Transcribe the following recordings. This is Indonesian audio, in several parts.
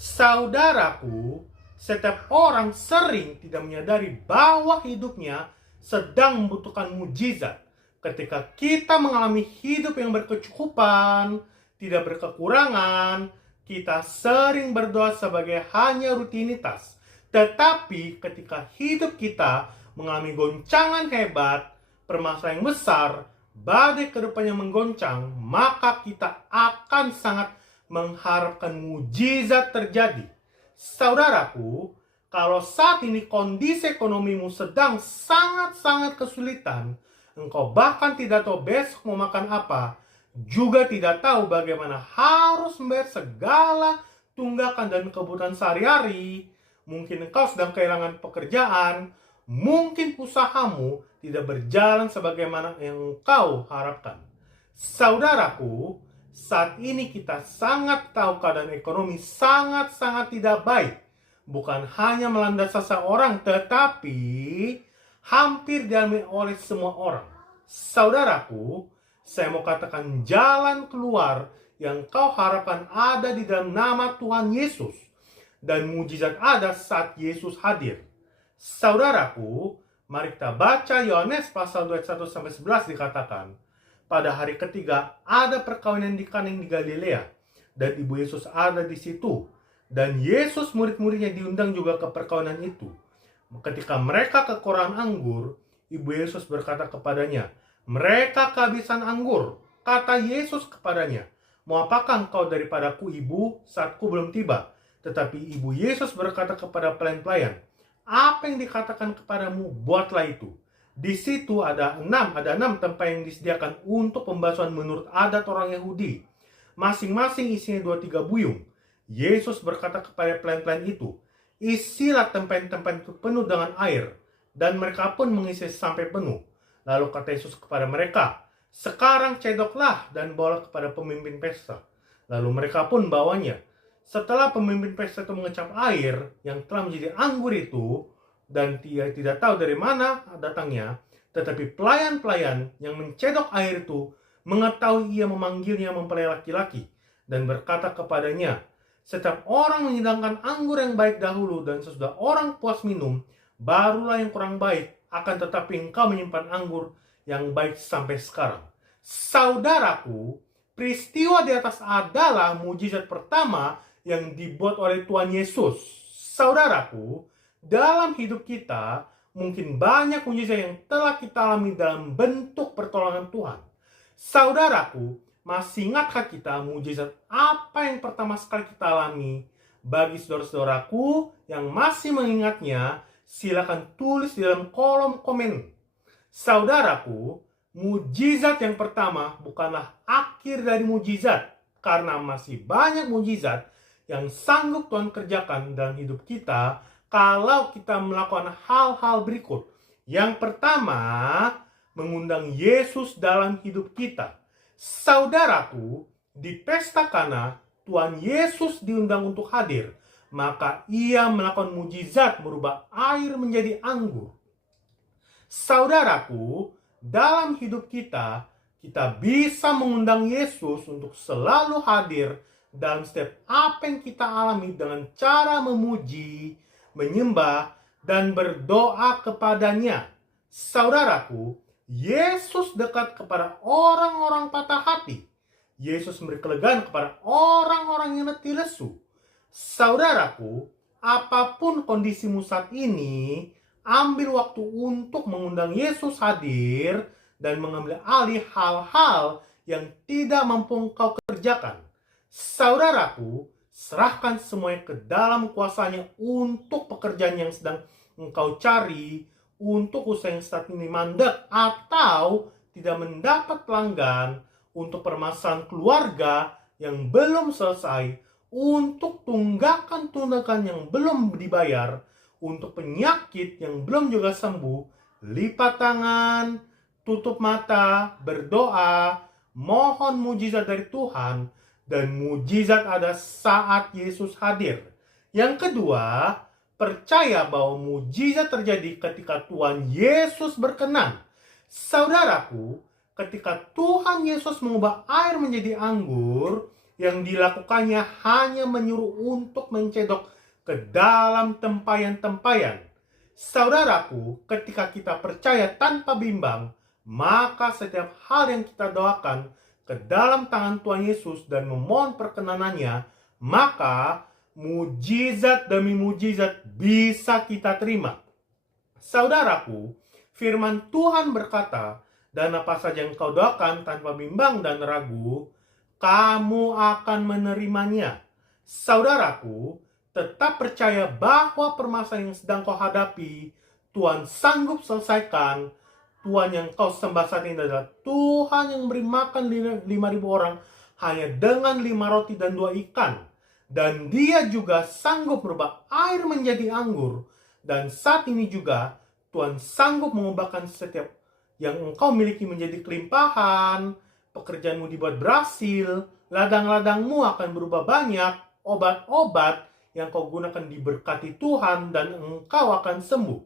Saudaraku, setiap orang sering tidak menyadari bahwa hidupnya sedang membutuhkan mujizat. Ketika kita mengalami hidup yang berkecukupan, tidak berkekurangan, kita sering berdoa sebagai hanya rutinitas. Tetapi ketika hidup kita mengalami goncangan hebat, permasalahan yang besar, badai kehidupan yang menggoncang, maka kita akan sangat mengharapkan mujizat terjadi. Saudaraku, kalau saat ini kondisi ekonomimu sedang sangat-sangat kesulitan, engkau bahkan tidak tahu besok mau makan apa, juga tidak tahu bagaimana harus membayar segala tunggakan dan kebutuhan sehari-hari, mungkin engkau sedang kehilangan pekerjaan, mungkin usahamu tidak berjalan sebagaimana yang engkau harapkan. Saudaraku, saat ini kita sangat tahu keadaan ekonomi sangat-sangat tidak baik. Bukan hanya melanda seseorang, tetapi hampir dialami oleh semua orang. Saudaraku, saya mau katakan jalan keluar yang kau harapkan ada di dalam nama Tuhan Yesus. Dan mujizat ada saat Yesus hadir. Saudaraku, mari kita baca Yohanes pasal 21-11 dikatakan, pada hari ketiga ada perkawinan di Kana di Galilea, dan ibu Yesus ada di situ. Dan Yesus murid-muridnya diundang juga ke perkawinan itu. Ketika mereka kekurangan anggur, ibu Yesus berkata kepadanya, mereka kehabisan anggur. Kata Yesus kepadanya, mau apakah engkau daripadaku, ibu, saatku belum tiba? Tetapi ibu Yesus berkata kepada pelayan-pelayan, apa yang dikatakan kepadamu, buatlah itu. Di situ ada enam tempat yang disediakan untuk pembasuhan menurut adat orang Yahudi. Masing-masing isinya 2-3 buyung. Yesus berkata kepada pelayan-pelayan itu, isilah tempat-tempat itu penuh dengan air. Dan mereka pun mengisi sampai penuh. Lalu kata Yesus kepada mereka, sekarang cedoklah dan bawalah kepada pemimpin pesta. Lalu mereka pun bawanya. Setelah pemimpin pesta itu mengecap air yang telah menjadi anggur itu, dan dia tidak tahu dari mana datangnya, tetapi pelayan-pelayan yang mencedok air itu mengetahui ia memanggilnya mempelai laki-laki, dan berkata kepadanya, setiap orang menyidangkan anggur yang baik dahulu, dan sesudah orang puas minum, barulah yang kurang baik, akan tetapi engkau menyimpan anggur yang baik sampai sekarang. Saudaraku, peristiwa di atas adalah mujizat pertama yang dibuat oleh Tuhan Yesus. Saudaraku, dalam hidup kita, mungkin banyak mujizat yang telah kita alami dalam bentuk pertolongan Tuhan. Saudaraku, masih ingatkah kita mujizat apa yang pertama sekali kita alami? Bagi saudara-saudaraku yang masih mengingatnya, silakan tulis di dalam kolom komen. Saudaraku, mujizat yang pertama bukanlah akhir dari mujizat, karena masih banyak mujizat yang sanggup Tuhan kerjakan dalam hidup kita kalau kita melakukan hal-hal berikut. Yang pertama, mengundang Yesus dalam hidup kita. Saudaraku, di pesta Kana, Tuhan Yesus diundang untuk hadir. Maka ia melakukan mujizat merubah air menjadi anggur. Saudaraku, dalam hidup kita, kita bisa mengundang Yesus untuk selalu hadir dalam setiap apa yang kita alami dengan cara memuji, menyembah, dan berdoa kepadanya. Saudaraku, Yesus dekat kepada orang-orang patah hati. Yesus memberi kelegaan kepada orang-orang yang letih lesu. Saudaraku, apapun kondisimu saat ini, ambil waktu untuk mengundang Yesus hadir dan mengambil alih hal-hal yang tidak mampu engkau kerjakan. Saudaraku, serahkan semuanya ke dalam kuasanya untuk pekerjaan yang sedang engkau cari, untuk usaha yang saat ini mandek atau tidak mendapat pelanggan, untuk permasalahan keluarga yang belum selesai, untuk tunggakan yang belum dibayar, untuk penyakit yang belum juga sembuh. Lipat tangan, tutup mata, berdoa, mohon mujizat dari Tuhan. Dan mujizat ada saat Yesus hadir. Yang kedua, percaya bahwa mujizat terjadi ketika Tuhan Yesus berkenan. Saudaraku, ketika Tuhan Yesus mengubah air menjadi anggur, yang dilakukannya hanya menyuruh untuk mencedok ke dalam tempayan-tempayan. Saudaraku, ketika kita percaya tanpa bimbang, maka setiap hal yang kita doakan ke dalam tangan Tuhan Yesus dan memohon perkenanannya, maka mujizat demi mujizat bisa kita terima. Saudaraku, firman Tuhan berkata, dan apa saja yang kau doakan tanpa bimbang dan ragu, kamu akan menerimanya. Saudaraku, tetap percaya bahwa permasalahan yang sedang kau hadapi, Tuhan sanggup selesaikan. Tuhan yang kau sembah saat ini adalah Tuhan yang memberi makan 5.000 orang hanya dengan 5 roti dan 2 ikan. Dan dia juga sanggup merubah air menjadi anggur. Dan saat ini juga Tuhan sanggup mengubahkan setiap yang engkau miliki menjadi kelimpahan. Pekerjaanmu dibuat berhasil, ladang-ladangmu akan berubah banyak, obat-obat yang kau gunakan diberkati Tuhan dan engkau akan sembuh.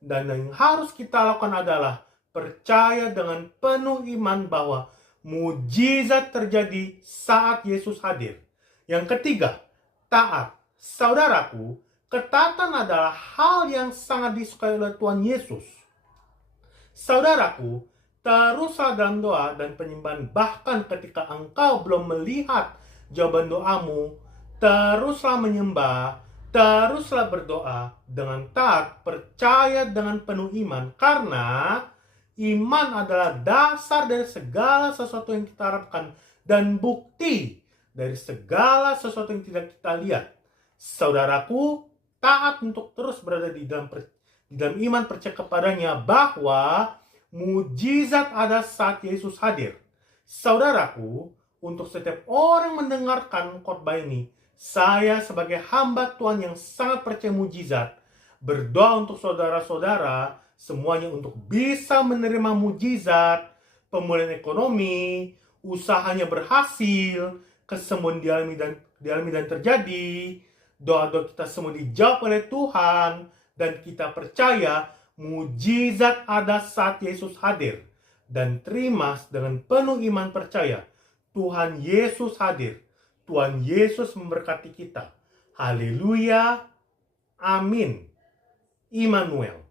Dan yang harus kita lakukan adalah percaya dengan penuh iman bahwa mujizat terjadi saat Yesus hadir. Yang ketiga, taat. Saudaraku, ketaatan adalah hal yang sangat disukai oleh Tuhan Yesus. Saudaraku, teruslah dalam doa dan penyembahan bahkan ketika engkau belum melihat jawaban doamu. Teruslah menyembah, teruslah berdoa dengan taat, percaya dengan penuh iman. Karena iman adalah dasar dari segala sesuatu yang kita harapkan dan bukti dari segala sesuatu yang tidak kita lihat. Saudaraku, taat untuk terus berada di dalam iman, percaya kepadanya bahwa mujizat ada saat Yesus hadir. Saudaraku, untuk setiap orang mendengarkan khotbah ini, saya sebagai hamba Tuhan yang sangat percaya mujizat, berdoa untuk saudara-saudara semuanya untuk bisa menerima mujizat, pemulihan ekonomi, usahanya berhasil, kesembuhan dialami dan terjadi. Doa-doa kita semua dijawab oleh Tuhan dan kita percaya mujizat ada saat Yesus hadir. Dan terima dengan penuh iman percaya, Tuhan Yesus hadir. Tuhan Yesus memberkati kita. Haleluya. Amin. Immanuel.